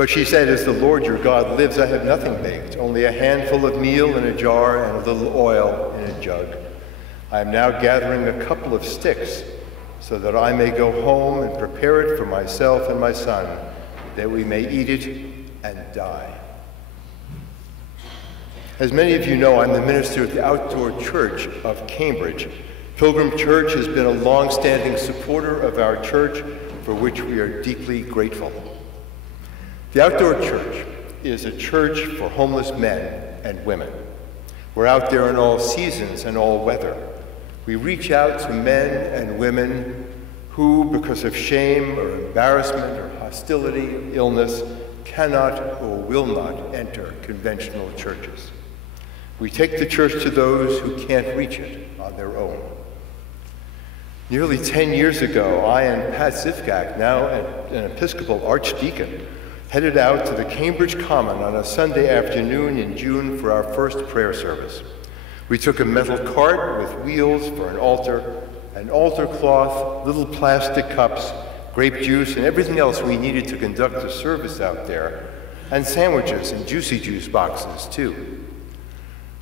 But she said, as the Lord your God lives, I have nothing baked, only a handful of meal in a jar and a little oil in a jug. I am now gathering a couple of sticks so that I may go home and prepare it for myself and my son, that we may eat it and die. As many of you know, I'm the minister at the Outdoor Church of Cambridge. Pilgrim Church has been a long-standing supporter of our church, for which we are deeply grateful. The Outdoor Church is a church for homeless men and women. We're out there in all seasons and all weather. We reach out to men and women who, because of shame or embarrassment or hostility or illness, cannot or will not enter conventional churches. We take the church to those who can't reach it on their own. Nearly 10 years ago, I and Pat Zifkak, now an Episcopal Archdeacon, headed out to the Cambridge Common on a Sunday afternoon in June for our first prayer service. We took a metal cart with wheels for an altar cloth, little plastic cups, grape juice, and everything else we needed to conduct a service out there, and sandwiches and juicy juice boxes, too.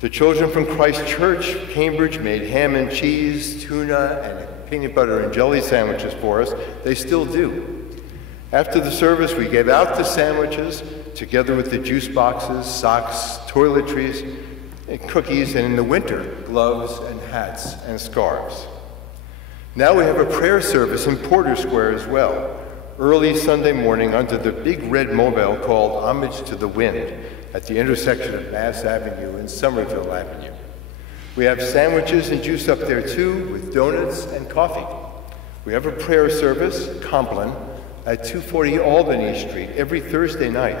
The children from Christ Church, Cambridge, made ham and cheese, tuna, and peanut butter and jelly sandwiches for us. They still do. After the service, we gave out the sandwiches, together with the juice boxes, socks, toiletries, and cookies, and in the winter, gloves and hats and scarves. Now we have a prayer service in Porter Square as well, early Sunday morning under the big red mobile called Homage to the Wind at the intersection of Mass Avenue and Somerville Avenue. We have sandwiches and juice up there too, with donuts and coffee. We have a prayer service, Compline, at 240 Albany Street every Thursday night.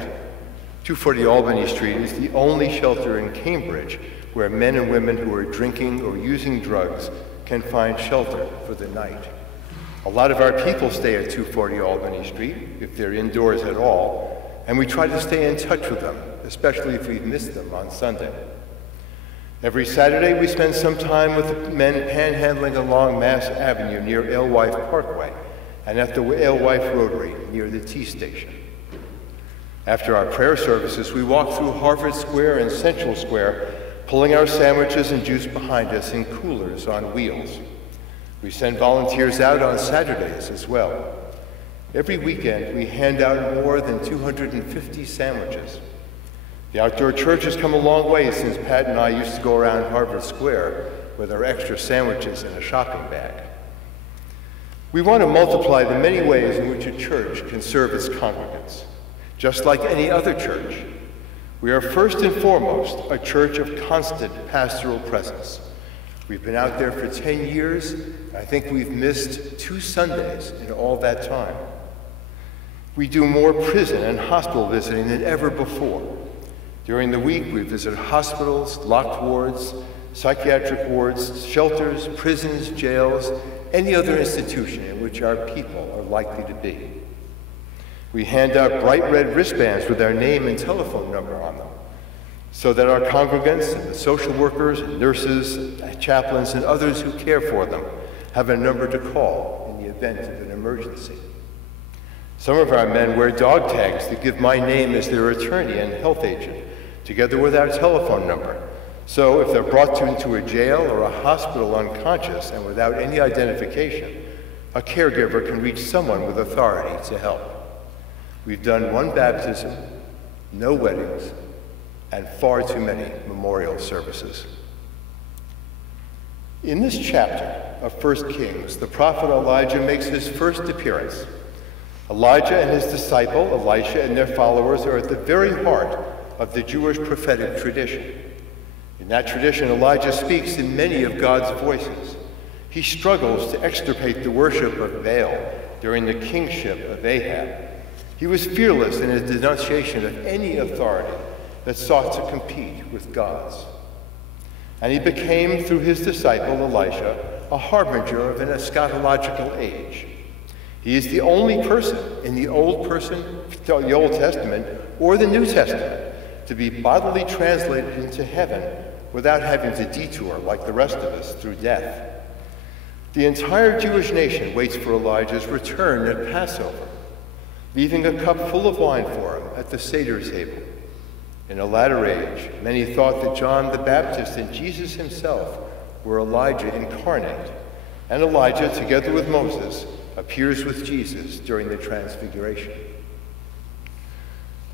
240 Albany Street is the only shelter in Cambridge where men and women who are drinking or using drugs can find shelter for the night. A lot of our people stay at 240 Albany Street, if they're indoors at all, and we try to stay in touch with them, especially if we've missed them on Sunday. Every Saturday, we spend some time with men panhandling along Mass Avenue near Alewife Parkway and at the Alewife Rotary near the T station. After our prayer services, we walk through Harvard Square and Central Square, pulling our sandwiches and juice behind us in coolers on wheels. We send volunteers out on Saturdays as well. Every weekend, we hand out more than 250 sandwiches. The Outdoor Church has come a long way since Pat and I used to go around Harvard Square with our extra sandwiches in a shopping bag. We want to multiply the many ways in which a church can serve its congregants. Just like any other church, we are first and foremost a church of constant pastoral presence. We've been out there for 10 years, and I think we've missed 2 Sundays in all that time. We do more prison and hospital visiting than ever before. During the week, we visit hospitals, locked wards, psychiatric wards, shelters, prisons, jails, any other institution in which our people are likely to be. We hand out bright red wristbands with our name and telephone number on them, so that our congregants and the social workers and nurses, chaplains, and others who care for them have a number to call in the event of an emergency. Some of our men wear dog tags that give my name as their attorney and health agent, together with our telephone number. So if they're brought into a jail or a hospital unconscious and without any identification, a caregiver can reach someone with authority to help. We've done 1 baptism, no weddings, and far too many memorial services. In this chapter of 1 Kings, the prophet Elijah makes his first appearance. Elijah and his disciple, Elisha, and their followers are at the very heart of the Jewish prophetic tradition. In that tradition, Elijah speaks in many of God's voices. He struggles to extirpate the worship of Baal during the kingship of Ahab. He was fearless in his denunciation of any authority that sought to compete with God's. And he became, through his disciple Elisha, a harbinger of an eschatological age. He is the only person in the Old Testament or the New Testament to be bodily translated into heaven without having to detour like the rest of us through death. The entire Jewish nation waits for Elijah's return at Passover. leaving a cup full of wine for him at the Seder table. In a latter age, many thought that John the Baptist and Jesus himself were Elijah incarnate, and Elijah, together with Moses, appears with Jesus during the Transfiguration.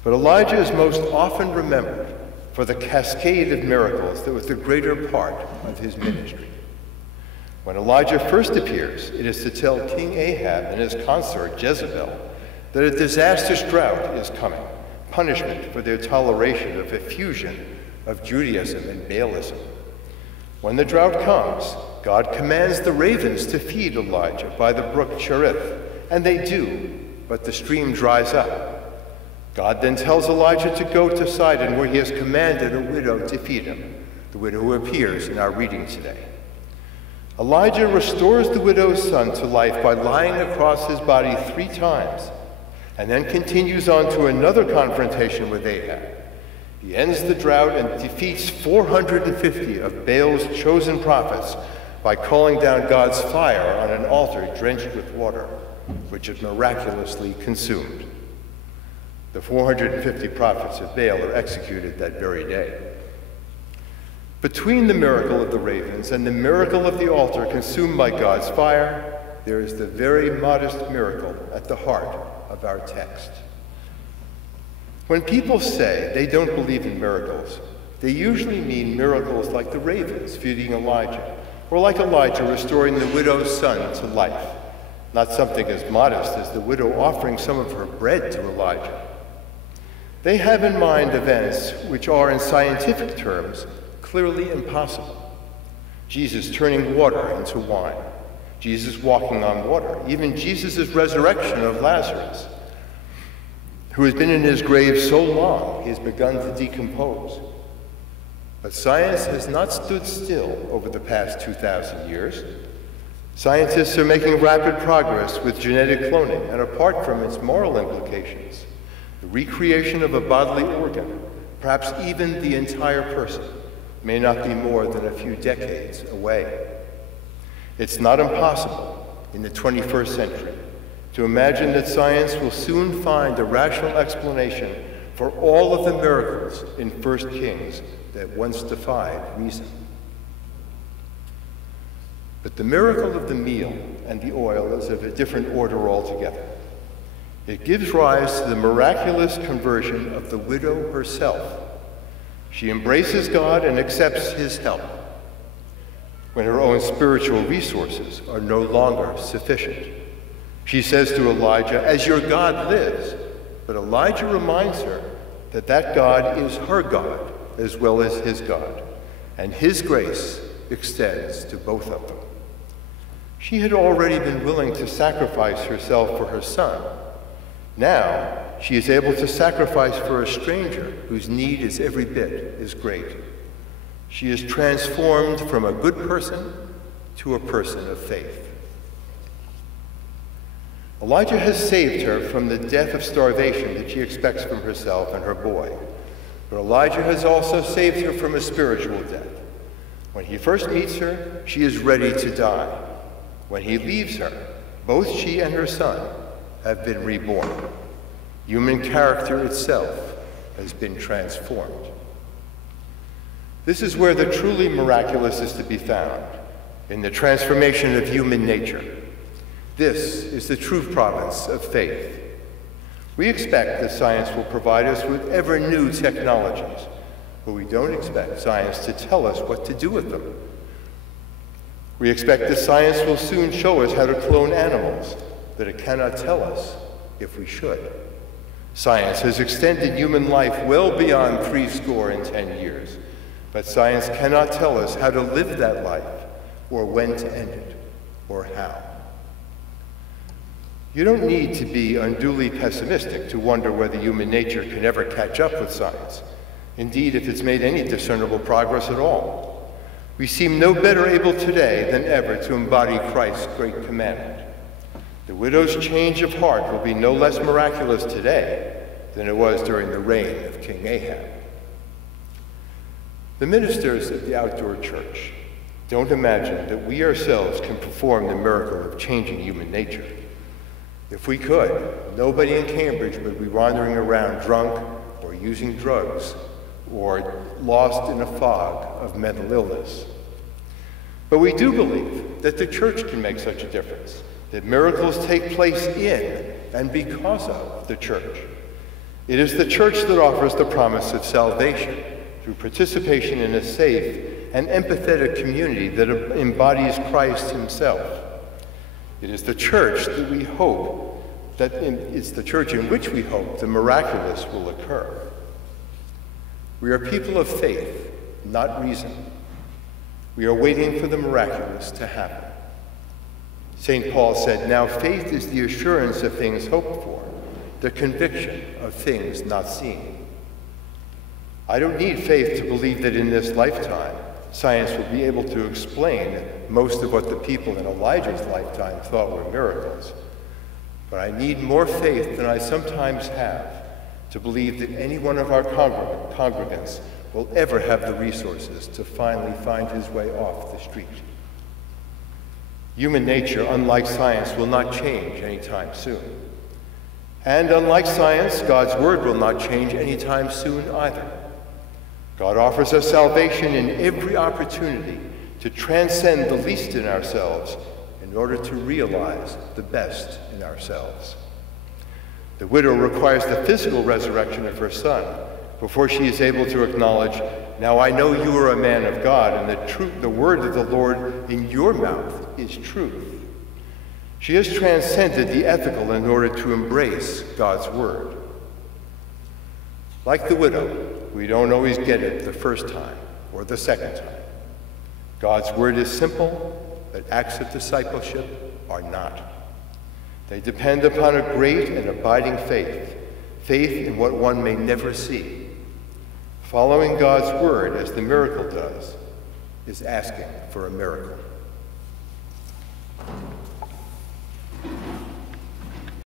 But Elijah is most often remembered for the cascade of miracles that was the greater part of his ministry. When Elijah first appears, it is to tell King Ahab and his consort Jezebel that a disastrous drought is coming, punishment for their toleration of a fusion of Judaism and Baalism. When the drought comes, God commands the ravens to feed Elijah by the brook Cherith, and they do, but the stream dries up. God then tells Elijah to go to Sidon, where he has commanded a widow to feed him, the widow who appears in our reading today. Elijah restores the widow's son to life by lying across his body 3 times, and then continues on to another confrontation with Ahab. He ends the drought and defeats 450 of Baal's chosen prophets by calling down God's fire on an altar drenched with water, which it miraculously consumed. The 450 prophets of Baal are executed that very day. Between the miracle of the ravens and the miracle of the altar consumed by God's fire, there is the very modest miracle at the heart of our text. When people say they don't believe in miracles, they usually mean miracles like the ravens feeding Elijah, or like Elijah restoring the widow's son to life, not something as modest as the widow offering some of her bread to Elijah. They have in mind events which are, in scientific terms, clearly impossible. Jesus turning water into wine, Jesus walking on water, even Jesus' resurrection of Lazarus, who has been in his grave so long he has begun to decompose. But science has not stood still over the past 2,000 years. Scientists are making rapid progress with genetic cloning, and apart from its moral implications, the recreation of a bodily organ, perhaps even the entire person, may not be more than a few decades away. It's not impossible in the 21st century to imagine that science will soon find a rational explanation for all of the miracles in 1 Kings that once defied reason. But the miracle of the meal and the oil is of a different order altogether. It gives rise to the miraculous conversion of the widow herself. She embraces God and accepts his help when her own spiritual resources are no longer sufficient. She says to Elijah, "As your God lives," but Elijah reminds her that that God is her God as well as his God, and his grace extends to both of them. She had already been willing to sacrifice herself for her son. Now, she is able to sacrifice for a stranger whose need is every bit as great. She is transformed from a good person to a person of faith. Elijah has saved her from the death of starvation that she expects from herself and her boy. But Elijah has also saved her from a spiritual death. When he first meets her, she is ready to die. When he leaves her, both she and her son have been reborn. Human character itself has been transformed. This is where the truly miraculous is to be found, in the transformation of human nature. This is the true province of faith. We expect that science will provide us with ever new technologies, but we don't expect science to tell us what to do with them. We expect that science will soon show us how to clone animals, but it cannot tell us if we should. Science has extended human life well beyond 70 years, but science cannot tell us how to live that life, or when to end it, or how. You don't need to be unduly pessimistic to wonder whether human nature can ever catch up with science. Indeed, if it's made any discernible progress at all. We seem no better able today than ever to embody Christ's great commandment. The widow's change of heart will be no less miraculous today than it was during the reign of King Ahab. The ministers of the outdoor church don't imagine that we ourselves can perform the miracle of changing human nature. If we could, nobody in Cambridge would be wandering around drunk or using drugs or lost in a fog of mental illness. But we do believe that the church can make such a difference, that miracles take place in and because of the church. It is the church that offers the promise of salvation through participation in a safe and empathetic community that embodies Christ himself. It is the church that we hope, it's the church in which we hope the miraculous will occur. We are people of faith, not reason. We are waiting for the miraculous to happen. St. Paul said, "Now faith is the assurance of things hoped for, the conviction of things not seen." I don't need faith to believe that in this lifetime, science will be able to explain most of what the people in Elijah's lifetime thought were miracles. But I need more faith than I sometimes have to believe that any one of our congregants will ever have the resources to finally find his way off the street. Human nature, unlike science, will not change anytime soon. And unlike science, God's word will not change anytime soon either. God offers us salvation in every opportunity to transcend the least in ourselves in order to realize the best in ourselves. The widow requires the physical resurrection of her son before she is able to acknowledge, "Now I know you are a man of God, and the word of the Lord in your mouth is truth." She has transcended the ethical in order to embrace God's word. Like the widow, we don't always get it the first time or the second time. God's word is simple, but acts of discipleship are not. They depend upon a great and abiding faith, faith in what one may never see. Following God's word, as the miracle does, is asking for a miracle.